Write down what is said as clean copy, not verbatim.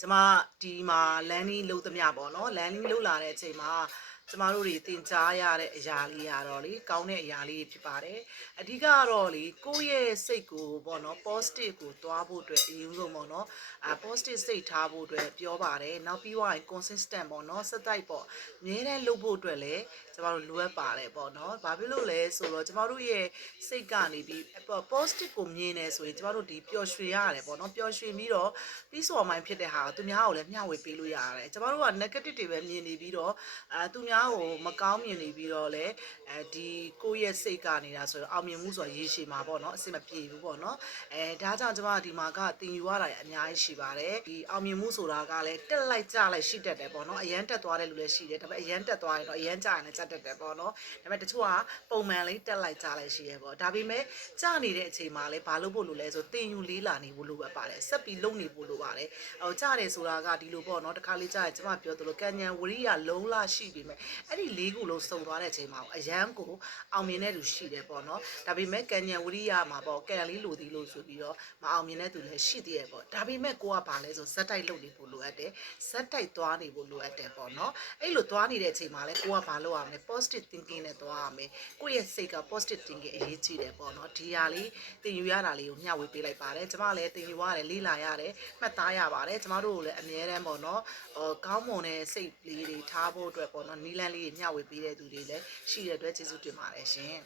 ကျမဒီမှာလမ်းလေးလုံးသမျှပေါ့နော်လမ်းလေးလုံးလာတဲ့အချိန်မှာကျမတို့တွေတင်ကြားရတဲ့အရာလေးရတော့လေကောင်းတဲ့အရာလေးဖြစ်ပါတယ်အဓိကကတော့လေကိုယ့်ရဲ့စိတ်ကိုပေါ့နော် positive ကိုတွားဖို့အတွက်အရင်ဆုံးပေါ့နော်positive စိတ်ထားဖို့အတွက်ပြောပါတယ်နောက်ပြီးတော့ consistent ပေါ့နော်စက်တိုက်ပေါ့အများနဲ့လုပ်ဖို့အတွက်လည်းကျမတို့လိုအပ်ပါတယ်ပေါ့နော်ဘာဖြစ်လို့လဲဆိုတော့ကျမတို့ရဲ့စိတ်ကနေပြီး positive ကိုမြင်နေဆိုရင်ကျမတို့ဒီပျော်ရွှင်ရတယ်ပေါ့နော်ပျော်ရွှင်ပြီးတော့ peace of mind ဖြစ်တဲ့ဟာသူများကိုလည်းမျှဝေပေးလို့ရတယ်ကျမတို့က negative တွေပဲမြင်နေပြီးတော့သူများကိုမကောင်းမြင်နေပြီးတော့လေဒီကိုယ့်ရဲ့စိတ်ကနေတာဆိုတော့အောင်မြင်မှုဆိုတာရေရှည်မှာပေါ့နော်အဆင်မပြေဘူးပေါ့နော်ဒါကြောင့်ကျမဒီမှာကတင်ယူရတာအများကြီးရှိပါတယ်ဒီအောင်မြင်မှုဆိုတာကလည်းတက်လိုက်ကြလိုက်ရှိတတ်တယ်ပေါ့နော်အရန်တက်သွားတဲ့လူလည်းရှိတယ်ဒါပေမဲ့အရန်တက်သွားရင်တော့အရန်ကြရင်လည်းကြတတ်တယ်ပေါ့နော်ဒါပေမဲ့တချို့ကပုံမှန်လေးတက်လိုက်ကြလိုက်ရှိရပေါ့ဒါပေမဲ့ကြနေတဲ့အချိန်မှာလည်းဘာလို့ဖို့လို့လဲဆိုတင်ယူလေးလာနေဖို့လိုပဲပါတယ်ဆက်ပြီးလုံနေဖို့လိုပါတယ်ကြတယ်ဆိုတာကဒီလိုပေါ့နော်တခါလေးကြရင်ကျမပြောသလိုကံဉဏ်ဝရိယလုံးလာရှိပြီမဲ့အဲ့ဒီလေးခုလုံးစုံသွားတဲ့အချိန်မှာအရန်ကိုအောင်မြင်တဲ့သူရှိတယ်ပေါ့နော်ဒါပေမဲ့ကံဉဏ်ဝရိယမှာပေါ့ကံလေးလိုသည်လို့ဆိုပြီးတော့မအောင်မြင်တဲ့သူလည်းရှိသေးရဲ့ပေါ့ဒါပေမဲ့ကိုကဘာလဲဆိုဇက်တိုက်လုပ်နေဖို့လိုအပ်တယ်ဇက်တိုက်သွားနေဖို့လိုအပ်တယ်ပေါ့နော်အဲ့လိုသွားနေတဲ့အချိန်မှာလဲကိုကဘာလုပ်ရမလဲ positive thinking နဲ့သွားရမယ်ကိုယ့်ရဲ့စိတ်က positive thinking အရေးကြီးတယ်ပေါ့နော်ဒီဟာလေးသင်ယူရတာလေးကိုမျှဝေပေးလိုက်ပါတယ်ကျမလည်းသင်ယူရတယ်လေ့လာရတယ်မှတ်သားရပါတယ်ကျမတို့ကိုလည်းအမြဲတမ်းပေါ့နော်ကောင်းမွန်တဲ့စိတ်လေးတွေထားဖို့အတွက်ပေါ့နော်နီလန်းလေးတွေမျှဝေပေးတဲ့သူတွေလည်းရှိတဲ့အတွက်ကျေးဇူးတင်ပါတယ်ရှင်